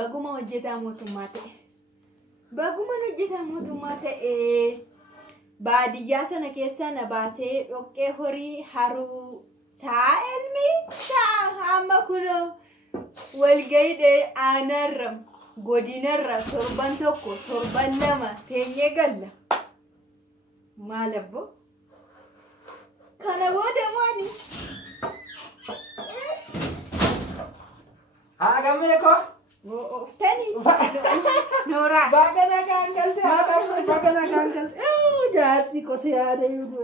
baguma hojjetaa mootummaa ta'e. Baguma hojjetaa mootummaa ta'e. Baadiyyaa sana keessa na baasee dhoqqee horii haruu saa elmi saa amma kuno walgayde aanarra godinarra torban tokko torban lama teenyee galla. Malabbo kana booda maani Agamme ko uftani Nora bagana gangalte jaati ko siyaade yudu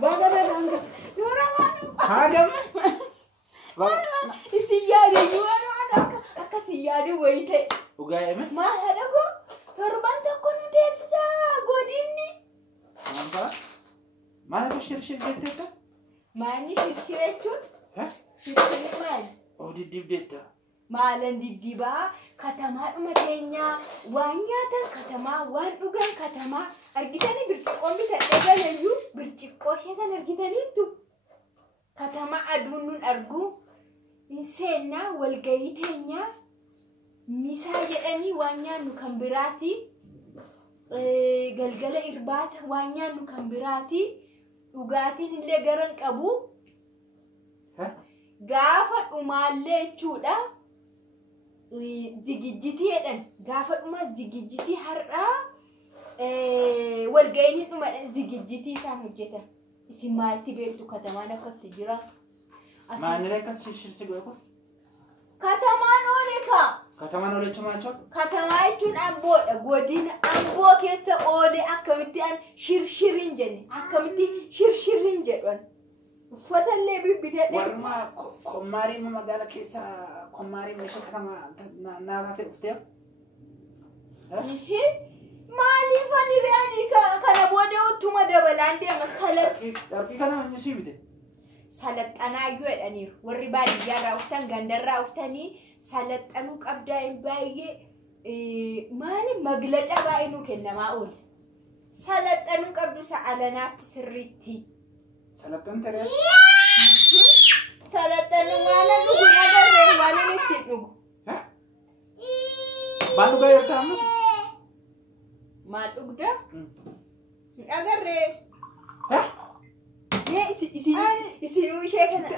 bagana gangalte Nora maanu agamme isiyaade yudu akka siyaade wayte ugaayeme ma hadago torban tokko nu deessisa godinni Mamba mana ko shirshir jetteta maani shirshirechun shirshir maani dibdetta maalan diddibaa katamaadhuma keenyaa waan nyaatan katamaa waan dhugan katamaa argitanii birciqqoon bitadhee galayyuu birciqqoo ishee kan argitaniittu katamaa aduun nun argu hin seennaa walgayii teenyaa misaa jedhanii waan nyaannu kan biraati galgala irbaata waan nyaannu kan biraati dhugaatiin illee garan qabu gaafa dhumaallee jechuudha zigijjitii jedhan gaafa dhuma zigijjitii har'aa walgayiin dhuma zigijjitii isaan hojjetan isin maalti beektu katamaan akkatti jira maanile akkas shirshirsi godhe katamaan oole ka katamaan oole chumaacho katamaa jechuun amboodha godina amboo keessa oole akkamitti an shirshirin jenne akkamitti shirshirin jedhan uffatallee bibbitee warma kommaari magala keessa kommaari meesha katama naafate uftee maaliif ani re'anii kana booda uttuma dabalaan deema darbii kana nyusi bite salaxanaayyuu jedhaniiru warri baadiyyaarraa uftan gandarraa uftanii salaxanuu qabdaa hin baay'ee maali maglaca baay'ee nu kennamaa oole salaxanuu qabdu sa'alanaatti sirriitti salaxan tere salaxanuu waan dhugu agarree waan itti dhugu Bantu gaya tamu? Maal dhugda? Agarree. Hah? Isin ishee kana.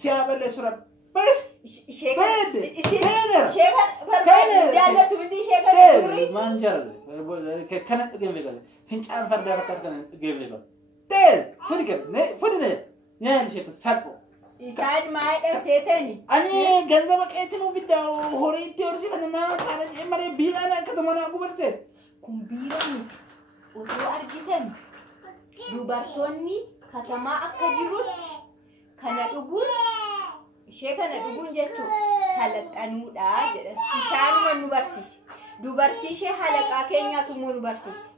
Siapa le surat? Bas. Ishee kana. Ishee kana. Jaallatu miti ishee kana durii. Manjar. Kana dhugame gale. Fincaan farda bakka kana dhugame gale. Teel. Fudine. Nyaal ishee salpho. Isaan maayidha seetani. Ani ganzaba qeetinu bidda horiitti horsi kana nama taana mare biiraan akka tamana gubarte. Kun biiraan otoo argitan dubartoonni katamaa akka jirutti kana dhuguun ishee kana dhuguun jechuun salaxanuudha jedhan. Isaanuma nu barsiise. Dubartii ishee halaqaa keenyaatu nu barsiise.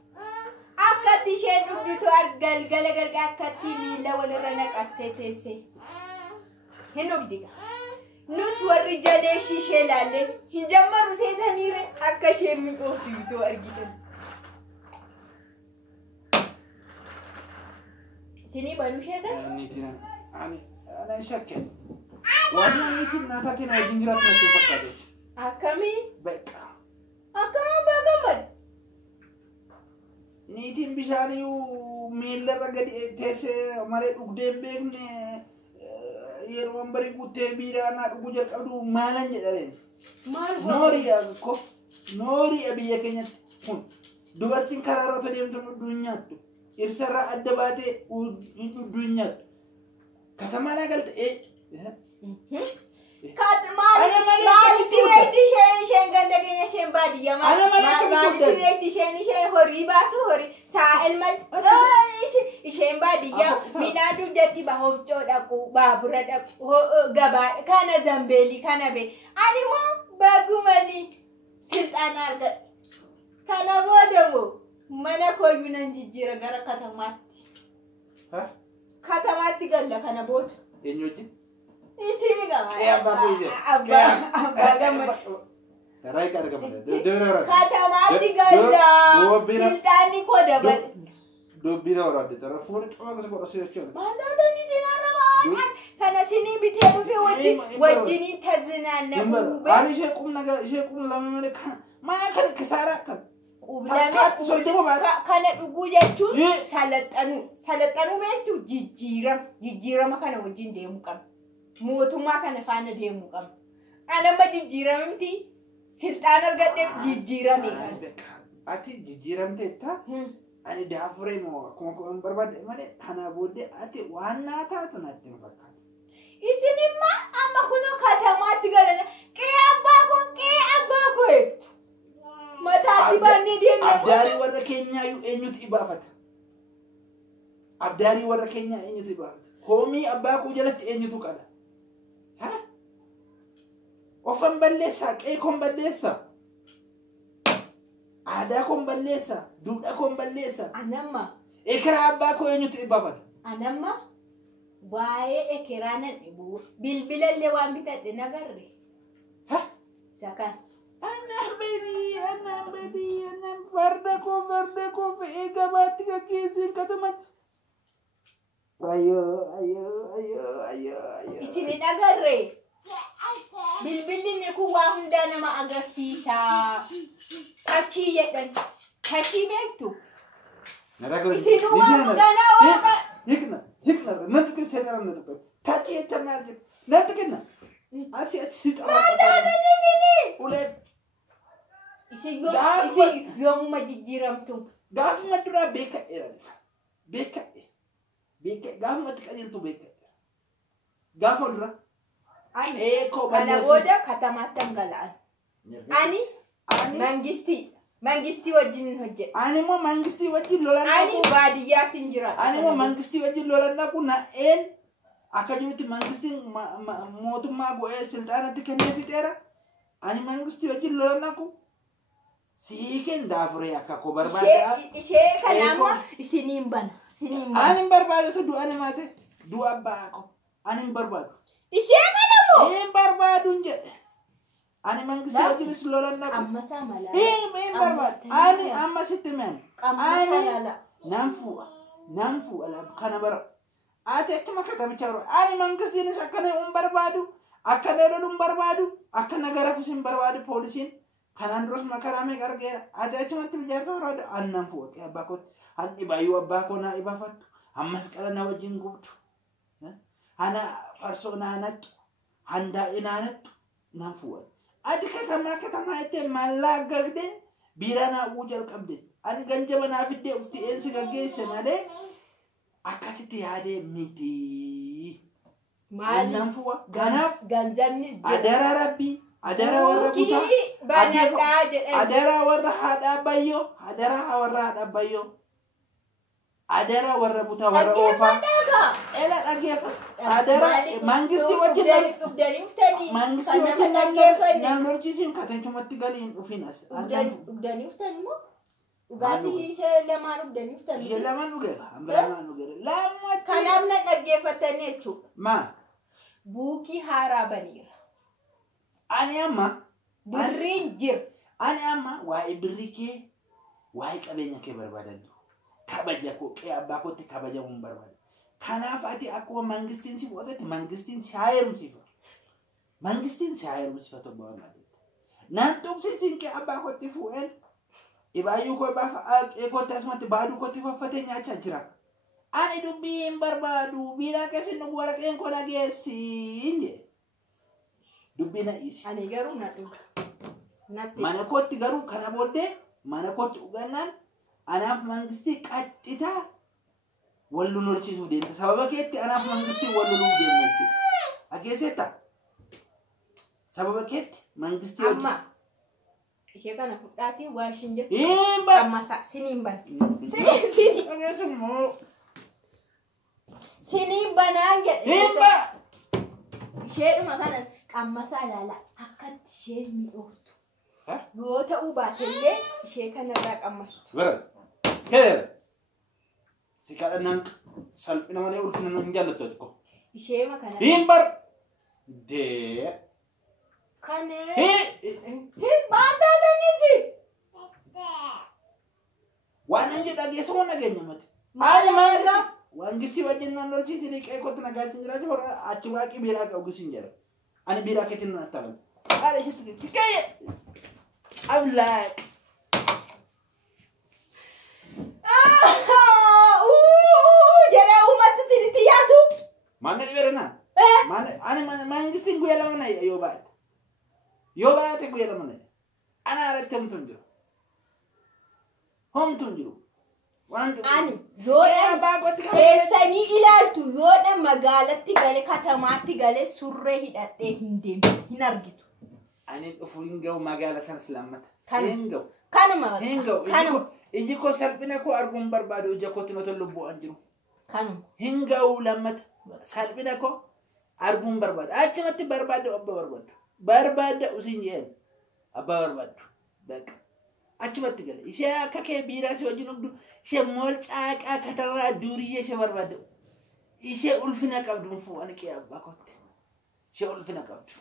Akkatti isheen dhugdutu galgala galgala akkatti miila walirra naqattee teessee. Hin dhugdiga. Nus warri jalee ishee laalle hin jammaru seetaniire akka isheen miidhooftu yoo argitan. Sini banu ishee kan? Niitiin ani shakke. Waan niitiin naataatiin wajjin jiraatu natti fakkaate. Akkamii? Beekaa. Akkam abbaa gammad? Niitiin bishaaniyyuu miilarra gadi teessee malee dhugdee hin beekne yeroo ambarii guuttee biiraanaa dhuguu jalqabdu maalan jedhameen. Maal godhu? Noorii biyya keenyatti kun dubartiin karaa irra deemtu dhudhuun nyaattu. Ibsarraa adda baatee dhudhuun nyaattu. Katamaan agalte maalitti beekti isheen ganda keenya isheen baadiyyaa maalitti beekti isheen horii baasu horii saa elma isheen baadiyyaa midhaan dugdatti bahofcoo dhaqu baabura dhaqu gabaa kana zambeelii kana bee ani moo bagumanii silxaana argadha kana boodamoo mana kooyyuu nan jijjiira gara katamaatti. Katamaatti galla kana booda. Eenyuuti? Isini gama. Abbaa kuise. Abbaa gama. Darai ka argamada. Debira. Katamaatti galla. Silxaanni koo dabal. Dobbina waraabde tara fuudhi xuma gosa godhasee jechuudha. Maallaqni sinarra waan kana sinii bitee dhufee wajjiniin tazinaan ani ishee qumlame malee maa kan kisaaraa kan kana dhuguu jechuun salaxanuu beektu jijjiirama kana wajjin deemuu qabna. Mootummaa kana faana deemuu qabna. Anamba jijjiiramti silxaan argadheef jijjiirame. Ati jijjiiramteetta ani daafuree moo akkuma barbaade malee kana booddee ati waan naa taatu natti hin fakkaatu. Isinimma amma kunoo katamaatti galana qe'ee abbaa koo eegtu. Mataatti baannee deemna. Abdaarii warra keenyaa eenyutu ibaafata? Abdaarii warra keenyaa eenyutu ibaafata? Hoomii abbaa koo jalatti eenyutu qada? Ofan balleessaa, qe'ee kon balleessaa. Aadaa kon balleessaa, duudhaa kon balleessaa. Anamma. Ekeraa abbaa koo eenyutu ibaafata? Anamma waa'ee ekeraa nan dhibu. Bilbilallee waan bitadhe nagarre. Sakan. Anam farda koo fe'ee gabaatti gaggeessin katamatti. Ayyoo. Isini nagarre. Bilbilli kun waa hundaa nama agarsiisa. Tachii jedhan. Tachii beektu. Isinuu waan hundaa waa. Hikna. Nanti kun seeqara natu qabu. Tachii jettan maal jedhu. Nanti kenna. Asi achi si xabaata. Maal taatan isini? Ulee. Isin yoomuma jijjiiramtu. Gaafuma duraa beeka'eera. Beeka'e. Gaafumatti qajeeltu beeka'eera. Gaafa dura. Kana booda katamaatti hangala'an. Ani mangistii wajjin hojjedha. Ani immoo mangistii wajjin lolannaa kun. Ani baadiyyaatti hin jiraatu. Ani immoo mangistii wajjin lolannaa kun na'een akka jirutti mangistiin mootummaa go'ee silxaanatti kennee fixeera. Ani mangistii wajjin lolannaa kun siiken daafuree akka koo barbaada. Ishee kanaammoo isiniin bana. Ani hin barbaadu du'ani maate du'a abbaa koo. Ani hin barbaadu. Ishee kanamoo. Hin barbaadun jedhe. Ani mangistii wajjinis lolannaa kun. Ammasaa malaa. Hin barbaadu. Ani amma sitti meem. Ani nan fu'a kana bara. Ati akkuma katamicha barbaadu. Ani mangistiinis akkana hin barbaadu. Akkana loluu hin barbaadu. Akkana garafus hin barbaadu poolisiin. Kanaan duras makaraa meeqa argeera. Ati achumatti ijaarsa barbaadu. Annan fuudhee abbaa kootti. Hanni baay'ee abbaa koo naa ibaafattu. Ammas qalana wajjin gubdu. Ana farsoo naanattu. Handaa'e naanattu. Nan fuudhe. Ati katamaa itti maallaa gagdee biiraa naaquu jalqabde. Ani ganjaba naa fiddee ufti eensi gaggeesse malee akkasitti yaadee miti. Maali? Nan fuudha. Kanaaf ganzabnis jira. Adara rabbii. Adara warra butaa. Adara warra haadhaa bayyoo. Adara warra butaa warra oofaa. Ela dhageeffadha. Adara mangistii wajjin mangistii wajjin nan lolchiisiin katanchumatti galiin dhufiin as. Dhugdanii uftani moo? Dhugaatii ishee lamaan dhugdanii uftani. Ishee lamaan dhugeera. Lamaan dhugeera. Lamatti. Kanaaf na dhaggeeffatanii jechuudha. Maa? Buukii haaraa baniira. Ani amma. Birriin jira. Ani amma waa'ee birrii kee waa'ee qabeenya kee barbaadan. Kabaja koo qe'ee abbaa kootti kabajamuun hin barbaadu. Kanaaf ati akkuma mangistiin si fudhate mangistiin si haa heerumsiifatu. Mangistiin si haa heerumsiifatu abbaa maaliiti. Naan tuqsiisiin qe'ee abbaa kootti fuudheen dhibaayyuu koo qe'ee kootti asumatti baaduu kootti faffatee nyaachaa jira. Ani dubbii hin barbaadu biiraa keessin dhugu waraqeen koo dhageessiin jedhe. Dubbii na dhiisi. Ani garuu na dhuga. Mana kootti garuu kana booddee mana kootti dhugannaan anaaf mangistii qaxxitaa wal lolchiisuu deemta. Sababa keetti anaaf mangistii wal loluu deemna jechuudha. Dhageessetta? Sababa keetti mangistii wajjin. Amma ishee kana fudhaatii waa ishin jettu. Hin bara. Ammasaa siniin bana. Dhageessumoo. Siniin banaan jedhe. Hin bara. Isheedhuma kana qammasaa ilaalaa akkatti isheen miidhooftu. Yoo ta'uu baatellee ishee kanarraa qammastu. Bara. Keera. Si kadhannaan salphina malee ulfina hin jaallattu ati ko. Isheema kana. Hin bara. Dee. Kanee. Maal taataniisi? Waan hin jedhu dhageessu moo nageenya mati? Maal Wangisti wajjin naannoo chiisii qe'ee kottu nagaatiin jiraachuu warra achi waaqii biiraa qabu gisiin jedha. Ani biiraa keetiin na taa'an. Haala isheetti qe'ee. I'm like. Jere uumatti sirriitti yaasu. Mana dhibee na. Mana ani mangistiin guyyaa lama na yoo baate. Yoo baate guyyaa lama na. Ana alatti homtuun jiru. Homtuun jiru. Ani yoodha keessanii ilaaltu yoodha magaalatti gale katamaatti gale surree hidhadhee hin deemu hin argitu. Ani dhufu hin ga'u magaala sanas lammata. Hin ga'u. Kanuma hin ga'u. Iji koo salphina koo arguun barbaadu ija kootti noto lubbu'an jiru. Kanuma. Hin ga'u lammata. Salphina koo arguun barbaadu. Achumatti barbaadu abba barbaadu. Barbaada usin jeen abba barbaadu. Beeka. Achumatti gale. Ishee akka kee biiraa si wajjin dhugdu. Ishee mool caaqaa katarraa duuriyyee ishee barbaadu. Ishee ulfina qabdu fuudhan kee abbaa kootti. Ishee ulfina qabdu.